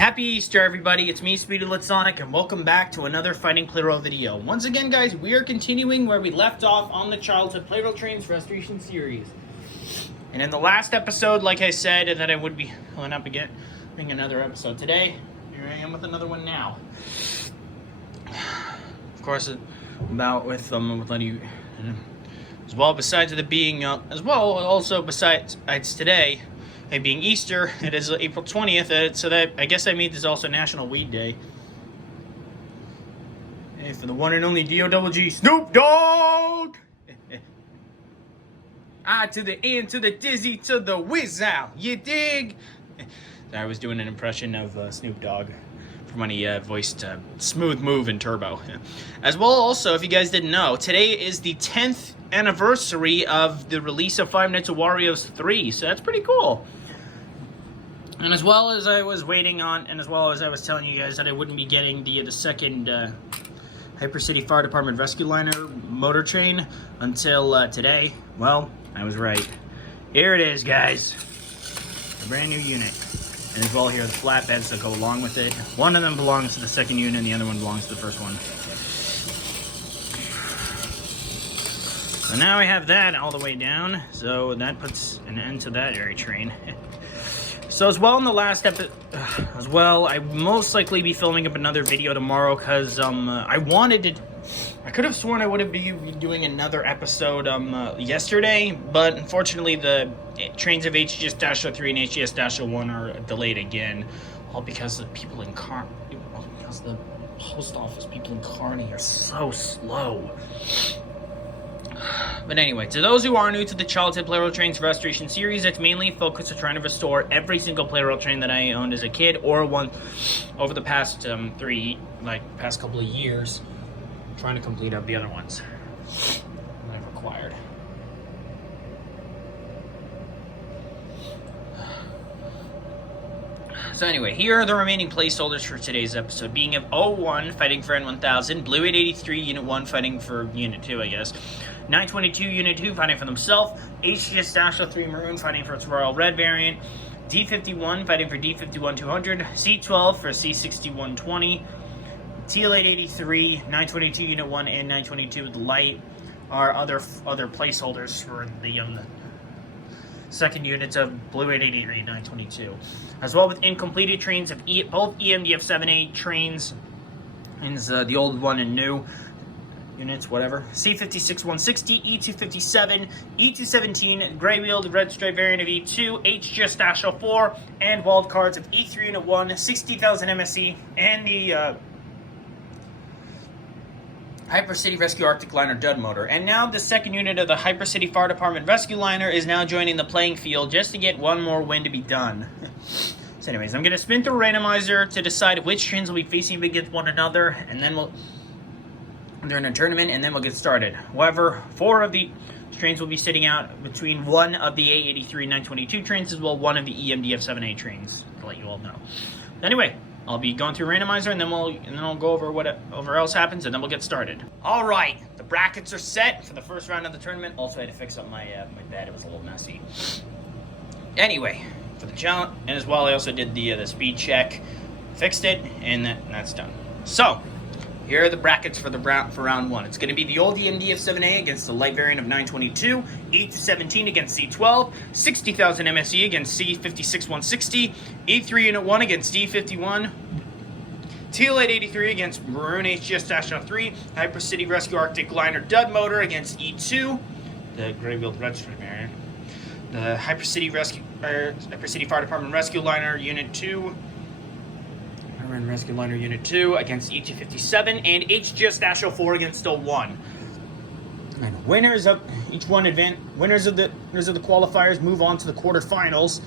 Happy Easter, everybody. It's me, Speedy Sonic, and welcome back to another Fighting Plarail video. Once again, guys, we are continuing where we left off on the Childhood Plarail Trains Restoration series. And in the last episode, like I said, that I would be pulling up again, doing another episode today. Here I am with another one now. Of course, about with letting you, as well. Besides the being, also besides today. It being Easter, it is April 20th, so that I guess that means it's also National Weed Day. Hey, for the one and only D-O-double-G, Snoop Dogg! I to the N, to the Dizzy, to the Whiz out, you dig? I was doing an impression of Snoop Dogg from when he voiced Smooth Move in Turbo. As well, also, if you guys didn't know, today is the 10th anniversary of the release of Five Nights at Wario's 3, so that's pretty cool. And as well as I was waiting on, and as well as I was telling you guys that I wouldn't be getting the second Hyper City Fire Department Rescue Liner motor train until today, well, I was right. Here it is, guys. A brand new unit. And as well here are the flatbeds that go along with it. One of them belongs to the second unit, and the other one belongs to the first one. So now I have that all the way down, so that puts an end to that area train. So as well in the last episode, I most likely be filming up another video tomorrow because I could have sworn I would have been doing another episode yesterday, but unfortunately the trains of HCS-03 and HCS-01 are delayed again, all because the people in because the post office people in Kearney are so slow. But anyway, to those who are new to the Childhood Plarail Trains Restoration series, it's mainly focused on trying to restore every single Plarail train that I owned as a kid, or one over the past past couple of years, trying to complete up the other ones that I've acquired. So anyway, here are the remaining placeholders for today's episode, being of 01 fighting for N1000, Blue 883 Unit 1 fighting for Unit 2, I guess, 922 Unit 2 fighting for themselves, HCS-03 Maroon fighting for its Royal Red variant, D51 fighting for D51-200, C12 for C6120, TL883, 922 Unit 1, and 922 with Light are other placeholders for the second units of Blue 883 922. As well with incompleted trains of both EMDF 7A trains, and the old one and new units, whatever. C56 160, E257, E217, Gray Wheeled Red Stripe variant of E2, HGS-04, and wildcards of E3 Unit 1, 60,000 MSE, and the Hyper City Rescue Arctic Liner dud motor. And now the second unit of the Hyper City Fire Department Rescue Liner is now joining the playing field just to get one more win to be done. So anyways, I'm going to spin through a randomizer to decide which trains will be facing against one another, and then they're in a tournament, and then we'll get started. However, 4 of the trains will be sitting out between one of the A83 922 trains as well one of the EMDF 7A trains, to let you all know. Anyway, I'll be going through randomizer, and then I'll go over whatever else happens, and then we'll get started. All right, the brackets are set for the first round of the tournament. Also, I had to fix up my bed; it was a little messy. Anyway, for the challenge, and as well, I also did the speed check, fixed it, and that's done. So, here are the brackets for round 1. It's going to be the old EMDF 7A against the light variant of 922, E217 against C12, 60,000 MSE against C56 160, E3 Unit 1 against D51, TL883 against Maroon HGS-03, Hyper City Rescue Arctic Liner dud motor against E2, the Gray Wheeled Red Stripe variant, the Hyper City Fire Department Rescue Liner Unit 2, Rescue Liner Unit 2 against E257, and HGS-04 against 01. And winners of each one winners of the qualifiers move on to the quarterfinals.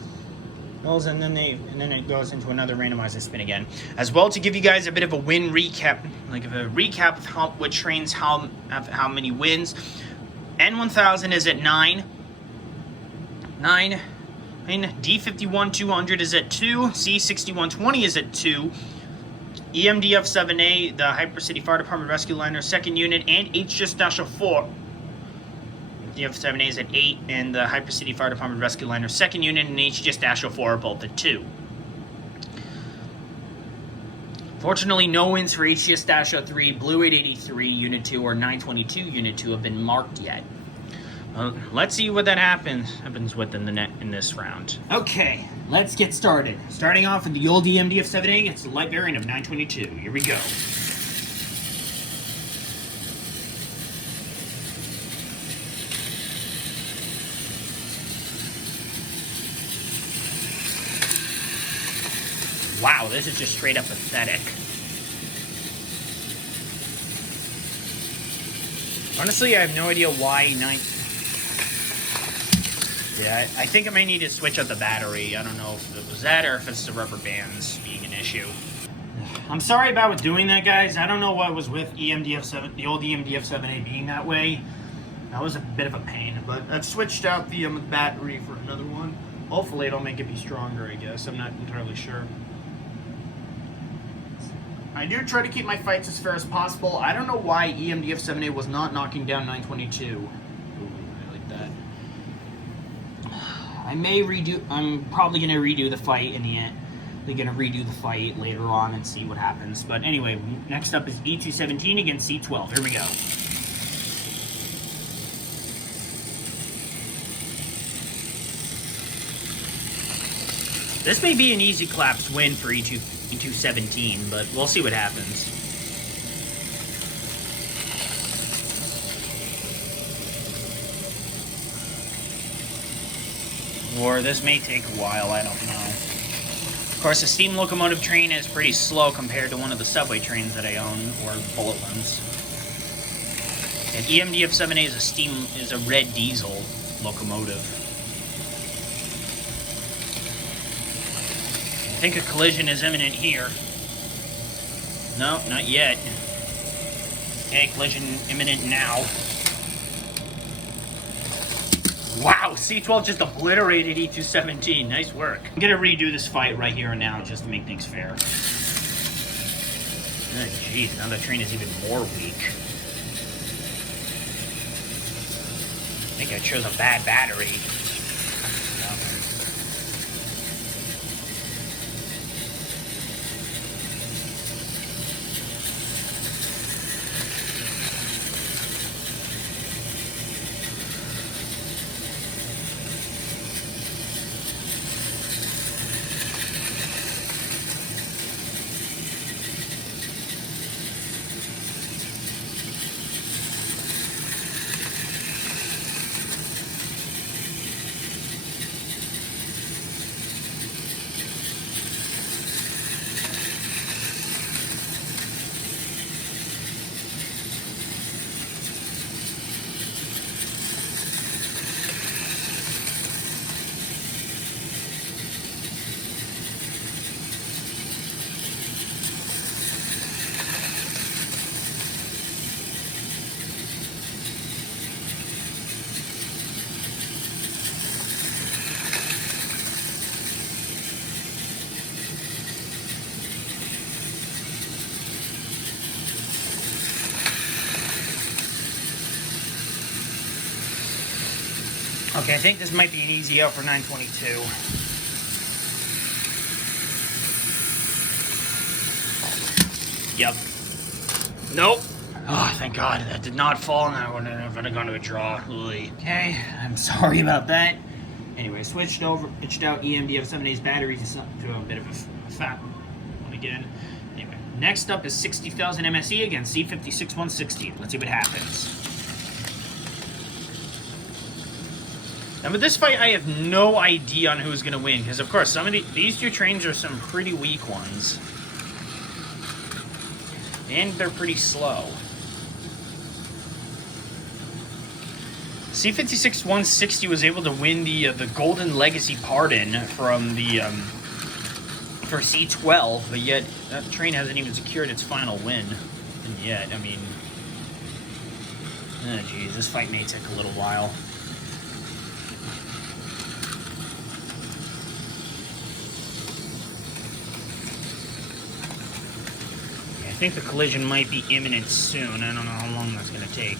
And then it goes into another randomizer spin again. As well, to give you guys a bit of a win recap, like a recap of which trains have how many wins. N1000 is at 9. D51-200 is at 2. C6120 is at 2. EMDF 7A, the Hyper City Fire Department Rescue Liner second unit, and HGS-04 The F7A is at 8, and the Hyper City Fire Department Rescue Liner 2nd Unit and HGS-04 are both at 2. Fortunately, no winds for HCS-03, Blue 883 Unit 2, or 922 Unit 2 have been marked yet. Let's see what that happens with in this round. Okay, let's get started. Starting off with the old EMDF-7A, it's the light variant of 922. Here we go. Wow, this is just straight up pathetic. Honestly, I have no idea why Yeah, I think I may need to switch out the battery. I don't know if it was that or if it's the rubber bands being an issue. I'm sorry about doing that, guys. I don't know what was with the old EMDF-7A being that way. That was a bit of a pain, but I've switched out the battery for another one. Hopefully it'll make it be stronger, I guess. I'm not entirely sure. I do try to keep my fights as fair as possible. I don't know why EMDF-7A was not knocking down 922. Ooh, I like that. I'm probably going to redo the fight in the end. They're going to redo the fight later on and see what happens. But anyway, next up is E217 against C12. Here we go. This may be an easy collapse win for E217, but we'll see what happens. Or this may take a while, I don't know. Of course, a steam locomotive train is pretty slow compared to one of the subway trains that I own, or bullet ones. And EMDF-7A is a red diesel locomotive. I think a collision is imminent here. No, not yet. Okay, collision imminent now. Wow, C12 just obliterated E217. Nice work. I'm gonna redo this fight right here and now just to make things fair. Oh, jeez, now the train is even more weak. I think I chose a bad battery. Okay, I think this might be an easy out for 922. Yep. Nope. Oh, thank God, that did not fall, and I would have gone to a draw. Okay, I'm sorry about that. Anyway, pitched out EMDF-7A's batteries to a bit of a fat one again. Anyway, next up is 60,000 MSE against C56-160. Let's see what happens. Now with this fight, I have no idea on who's going to win, because of course some of these two trains are some pretty weak ones. And they're pretty slow. C56-160 was able to win the Golden Legacy Pardon from for C12, but yet that train hasn't even secured its final win. And yet, I mean, oh geez, this fight may take a little while. I think the collision might be imminent soon. I don't know how long that's going to take.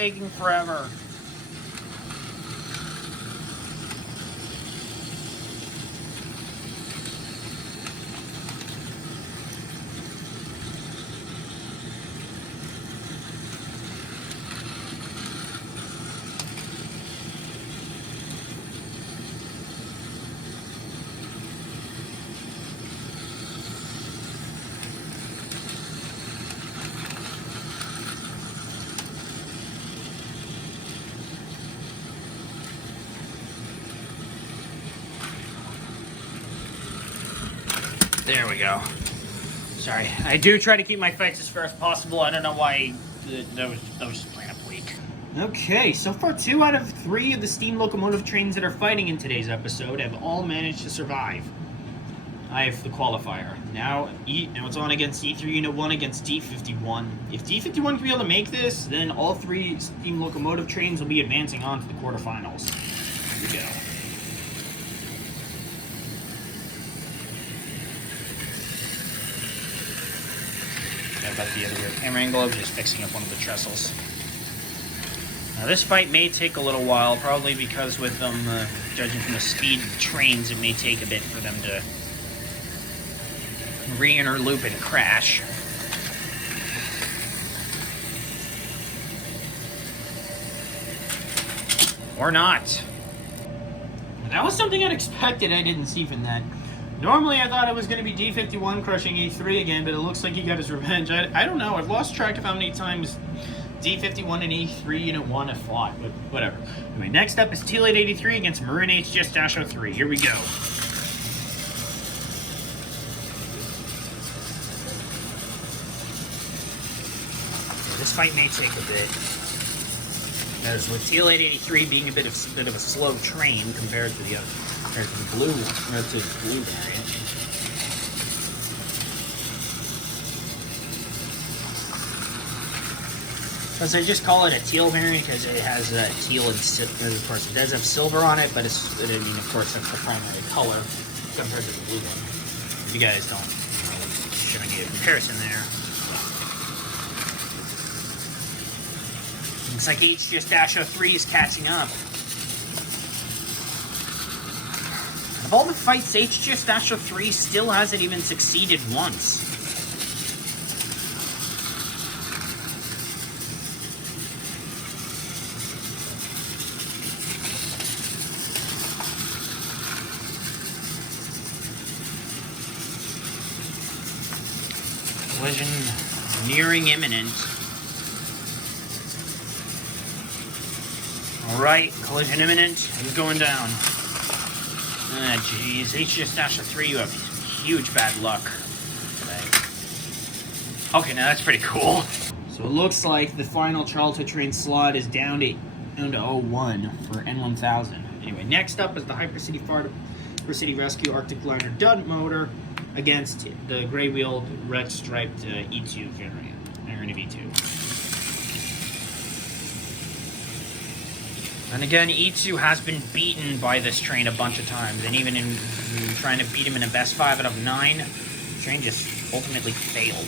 taking forever. There we go. Sorry, I do try to keep my fights as fair as possible. I don't know why that was just plain up weak. Okay, so far 2 out of 3 of the steam locomotive trains that are fighting in today's episode have all managed to survive. I have the qualifier. Now it's on against E3 Unit 1 against D51. If D51 can be able to make this, then all 3 steam locomotive trains will be advancing on to the quarterfinals. Here we go. About the other rear camera angle, I'm just fixing up one of the trestles. Now this fight may take a little while, probably because with them, judging from the speed of the trains, it may take a bit for them to re-interloop and crash. Or not. That was something unexpected I didn't see from that. Normally I thought it was going to be D51 crushing E3 again, but it looks like he got his revenge. I don't know, I've lost track of how many times D51 and E3 Unit 1 have fought, but whatever. Anyway, next up is Teal 883 against Marin HCS-03. Here we go. Okay, this fight may take a bit. As with Teal 883 being a bit of a slow train compared to the other. Compared to the blue variant. Because I just call it a teal variant because it has teal and of course it does have silver on it, but I mean, of course that's the primary color compared to the blue one. If you guys don't know, showing you a comparison there. Looks like HCS-03 is catching up. Of all the fights, HCS-03 still hasn't even succeeded once. Collision nearing imminent. Alright, collision imminent. Who's going down? Ah, jeez. HCS-03, you have huge bad luck. Okay, now that's pretty cool. So it looks like the final Childhood train slot is down to 01 for N1000. Anyway, next up is the HCFD Rescue Arctic Liner Dud motor against the gray-wheeled, red-striped E2 variant, Iron of E2. And again, E2 has been beaten by this train a bunch of times, and even in trying to beat him in a best 5 out of 9, the train just ultimately failed.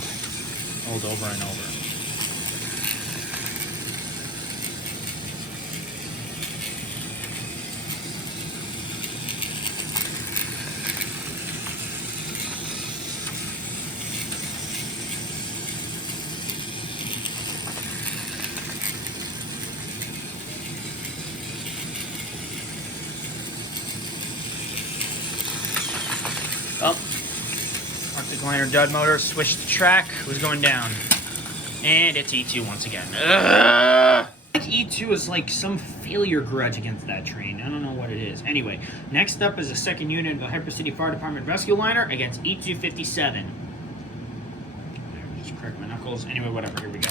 Rolled over and over. Oh, Arctic Liner Dud motor switched the track. Who's going down? And it's E2 once again. Ugh! E2 is like some failure grudge against that train. I don't know what it is. Anyway, next up is the second unit of the Hypercity Fire Department Rescue Liner against E257. Just crack my knuckles. Anyway, whatever. Here we go.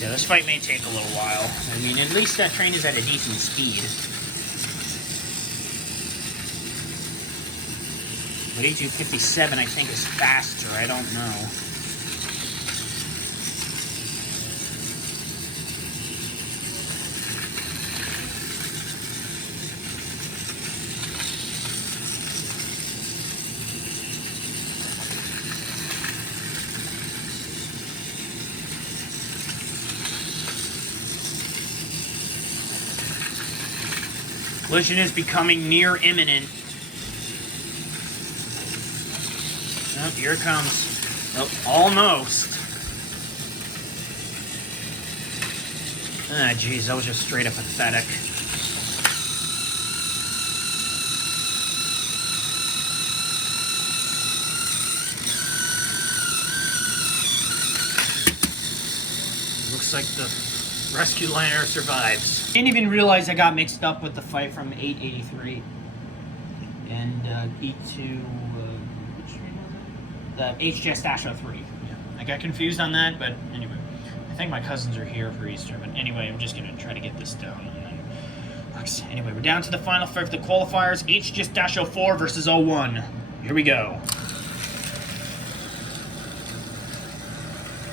Yeah, this fight may take a little while. I mean, at least that train is at a decent speed. But E257, I think, is faster. I don't know. Collision is becoming near imminent. Oh, here it comes. Oh, almost. Ah, geez, that was just straight up pathetic. Looks like the rescue liner survives. Didn't even realize I got mixed up with the fight from 883 and B2. Which train was it? The HCFD-03. Yeah, I got confused on that, but anyway, I think my cousins are here for Easter. But anyway, I'm just gonna try to get this done. And then, anyway, we're down to the final fight of the qualifiers: HCFD-04 versus 01. Here we go.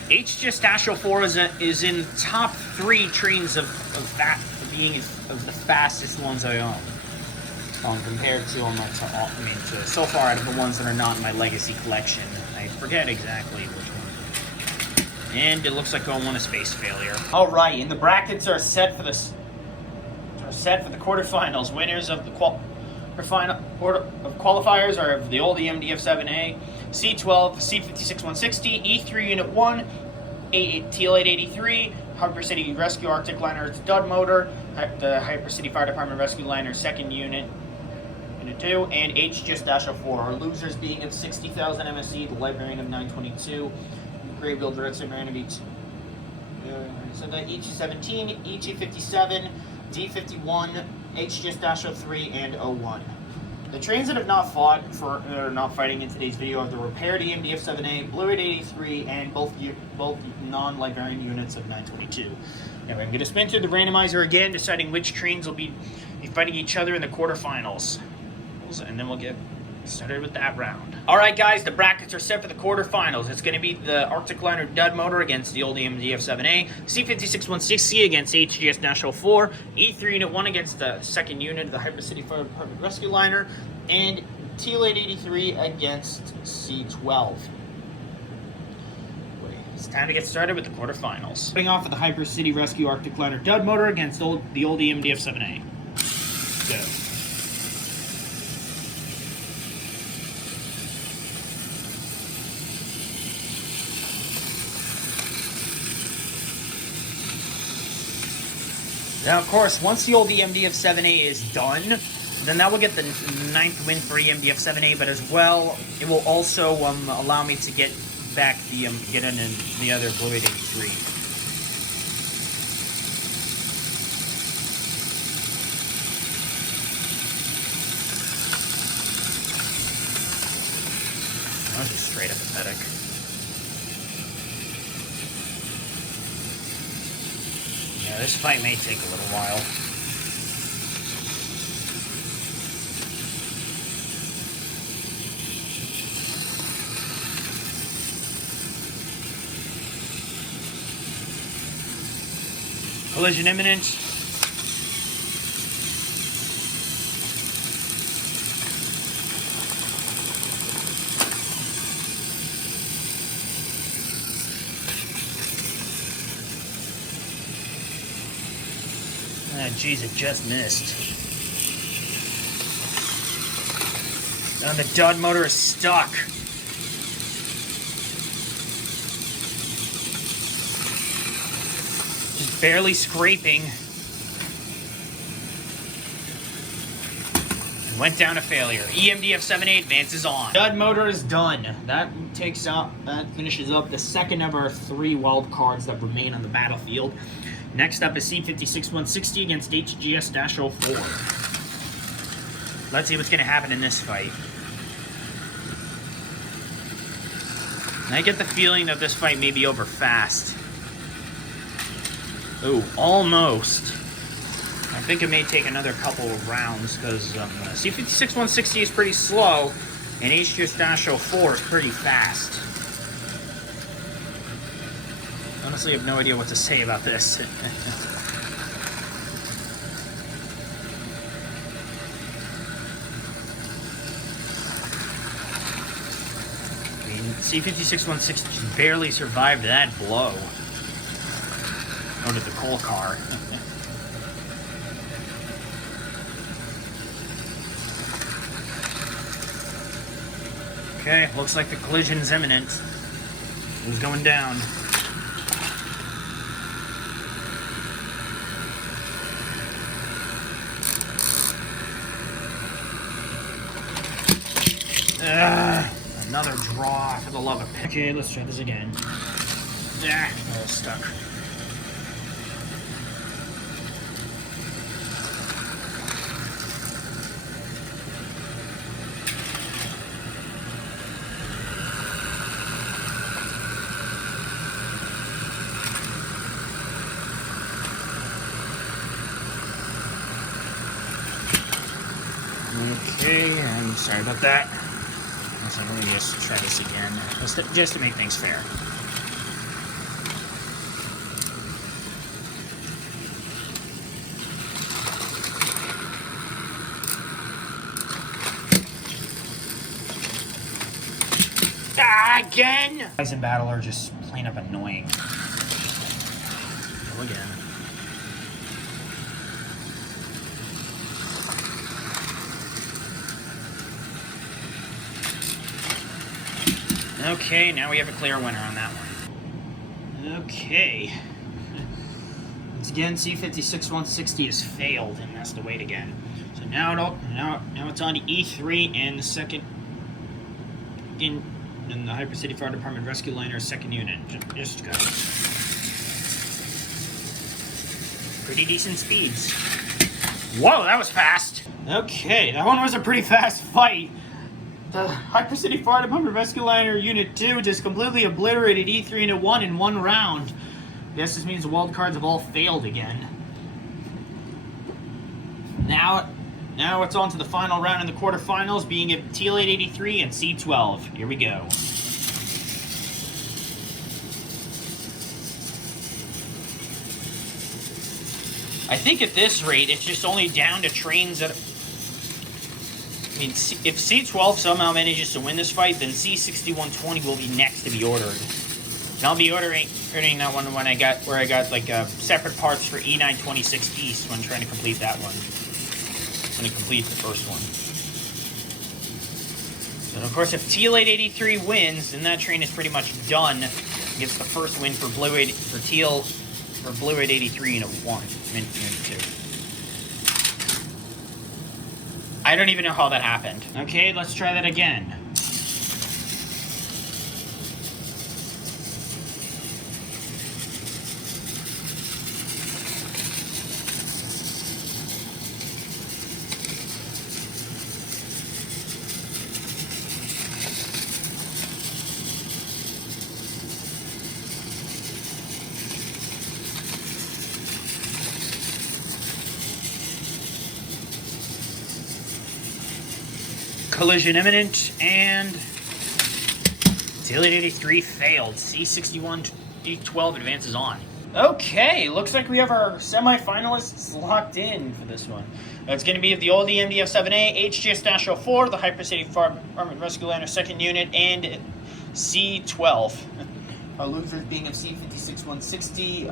HCFD-04 is in top 3 trains of the fastest ones I own. Compared to to so far out of the ones that are not in my legacy collection. I forget exactly which one. And it looks like 01 is face failure. All right, and the brackets are set for the quarterfinals. Winners of the qualifiers are the old EMDF-7A, C12, C56-160, E3 Unit 1, TL883, Hyper City Rescue Arctic Liner Dud Motor, the Hyper City Fire Department Rescue Liner 2nd Unit, Unit 2, and HCFD-04. Our losers being of 60,000 MSE, the light variant of 922, Gray Bill Direct variant of each. So the EG17, EG57, D51, HCFD-03, and 01. The trains that have not are not fighting in today's video are the repaired EMDF-7A, Blue 883, and both non-light variant units of 922. Anyway, I'm going to spin through the randomizer again, deciding which trains will be fighting each other in the quarterfinals. And then we'll get started with that round. Alright guys, the brackets are set for the quarterfinals. It's going to be the Arctic Liner Dud Motor against the old EMDF-7A, C56-160 against HCFD-04, E3 Unit 1 against the 2nd Unit of the Hyper City Fire Department Rescue Liner, and TL883 against C12. It's time to get started with the quarterfinals. Starting off with the Hyper City Rescue Arctic Liner Dud Motor against the old EMDF-7A. Go. Now, of course, once the old EMDF-7A is done, then that will get the 9th win for EMDF-7A, but as well, it will also allow me to get back get in the other Blue 883. That was just straight up pathetic. Yeah, this fight may take a little while. Collision imminent. Ah, geez, it just missed. And the Dud motor is stuck. Just barely scraping. And went down to failure. EMDF-7A advances on. Dud motor is done. That finishes up the second of our 3 wild cards that remain on the battlefield. Next up is C56-160 against HCFD-04. Let's see what's going to happen in this fight. And I get the feeling that this fight may be over fast. Ooh, almost. I think it may take another couple of rounds because C56-160 is pretty slow and HCFD-04 is pretty fast. Honestly, I have no idea what to say about this. I mean, C56-160 barely survived that blow. So did the coal car. Okay, looks like the collision is imminent. It's going down. Another draw, for the love of it. Okay, let's try this again. All stuck. Okay, I'm sorry about that. So let me just try this again, just to make things fair. Again! Guys in battle are just plain up annoying. Go again. Okay, now we have a clear winner on that one. Okay. Once again, C56-160 has failed, and that's the wait again. So now it's on to E3 and the second in the Hyper City Fire Department Rescue Liner second unit. Just go. Pretty decent speeds. Whoa, that was fast. Okay, that one was a pretty fast fight. The Hyper City Fire Department Rescue Liner Unit 2 just completely obliterated E3 into 1 in one round. I guess this means the wild cards have all failed again. Now it's on to the final round in the quarterfinals, being at TL883 and C12. Here we go. I think at this rate, it's just only down to trains that... I mean, if C12 somehow manages to win this fight, then C6120 will be next to be ordered. And I'll be ordering that one when I got like separate parts for E926 East when trying to complete that one. When I complete the first one. So of course, if TL883 wins, then that train is pretty much done. It gets the first win for Blue 883 in a 1, in 2. I don't even know how that happened. Okay, let's try that again. Collision imminent, and TL883 failed. C61D12 advances on. Okay, looks like we have our semi-finalists locked in for this one. It's going to be the old EMDF-7A, HGS-04, the Hyper City Fire Department Rescue Liner 2nd Unit, and C12. Our losers being of C56-160,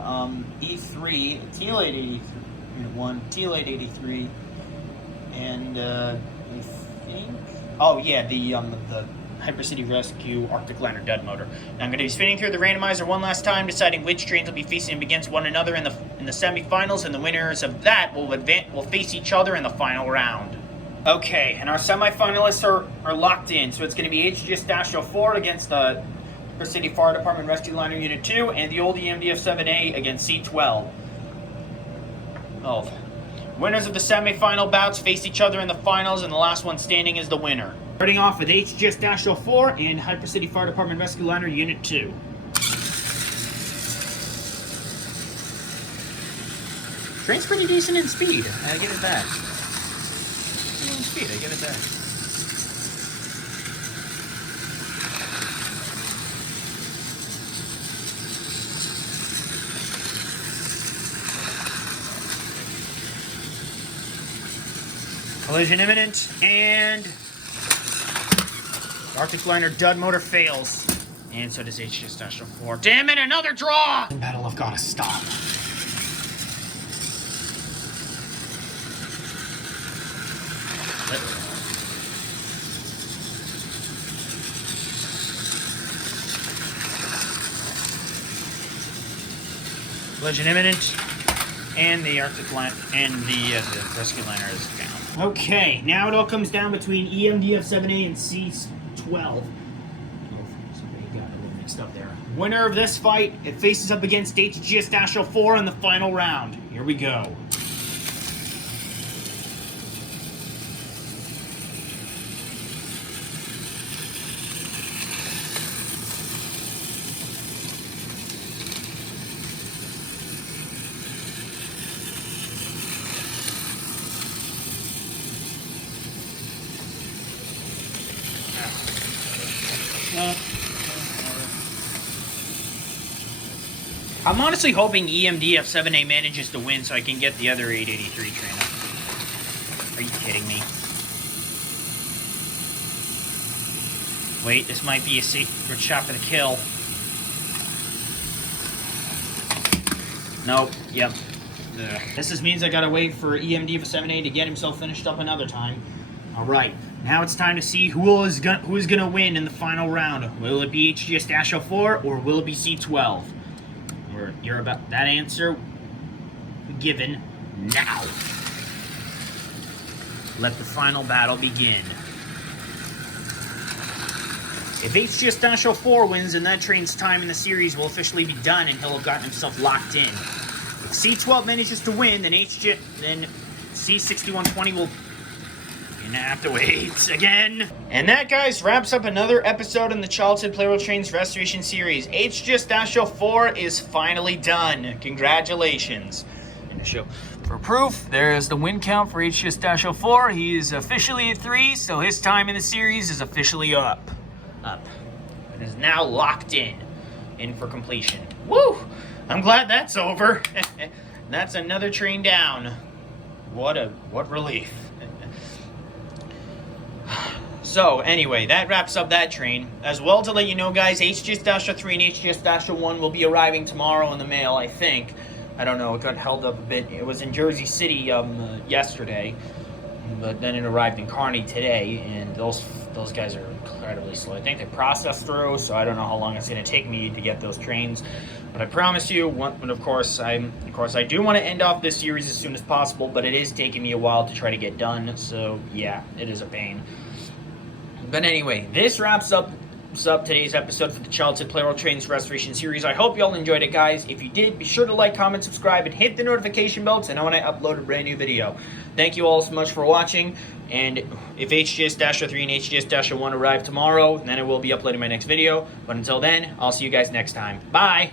E3, TL883, Unit 1, TL883, and I think... Oh yeah, the Hyper City Rescue Arctic Liner Dud Motor. Now I'm going to be spinning through the randomizer one last time, deciding which trains will be facing against one another in the semifinals, and the winners of that will face each other in the final round. Okay, and our semifinalists are locked in. So it's going to be HGS-04 against the Hyper City Fire Department Rescue Liner Unit 2, and the old EMDF-7A against C12. Winners of the semi-final bouts face each other in the finals, and the last one standing is the winner. Starting off with HGS-04 and Hyper City Fire Department Rescue Liner Unit 2. Train's pretty decent in speed. I give it that. Decent in speed, I give it that. Collision imminent, and Arctic Liner Dud Motor fails. And so does HGS-04. Damn it, another draw! The battle have gotta stop. Collision imminent. And the Arctic line and the rescue liner is down. Okay, now it all comes down between EMDF-7A and C12. Somebody got a little mixed up there. Winner of this fight, it faces up against HGS-04 in the final round. Here we go. I'm honestly hoping EMDF-7A manages to win so I can get the other 883 train up. Are you kidding me? Wait, this might be a secret shot for the kill. Nope, yep. Ugh. This just means I gotta wait for EMDF-7A to get himself finished up another time. Alright, now it's time to see who is gonna win in the final round. Will it be HGS-04 or will it be C12? You're about that answer given now. Let the final battle begin. If HGS-04 wins, then that train's time in the series will officially be done and he'll have gotten himself locked in. If C12 manages to win, then C6120 will have to wait again. And that, guys, wraps up another episode in the Childhood Plarail Trains Restoration series. HGS-04 is finally done. Congratulations. And to show for proof, there's the win count for HGS-04. He is officially at 3, so his time in the series is officially up. It is now locked in for completion. Woo! I'm glad that's over. That's another train down. What relief. So, anyway, that wraps up that train. As well, to let you know, guys, HGS-03 and HGS-01 will be arriving tomorrow in the mail, I think. I don't know, it got held up a bit. It was in Jersey City yesterday, but then it arrived in Kearney today, and those guys are incredibly slow. I think they processed through, so I don't know how long it's going to take me to get those trains. But I promise you, of course, I do want to end off this series as soon as possible, but it is taking me a while to try to get done, so yeah, it is a pain. But anyway, this wraps up today's episode for the Childhood Plarail Trains Restoration series. I hope you all enjoyed it, guys. If you did, be sure to like, comment, subscribe, and hit the notification bell to know when I upload a brand new video. Thank you all so much for watching, and if HGS-03 and HGS-01 arrive tomorrow, then I will be uploading my next video. But until then, I'll see you guys next time. Bye!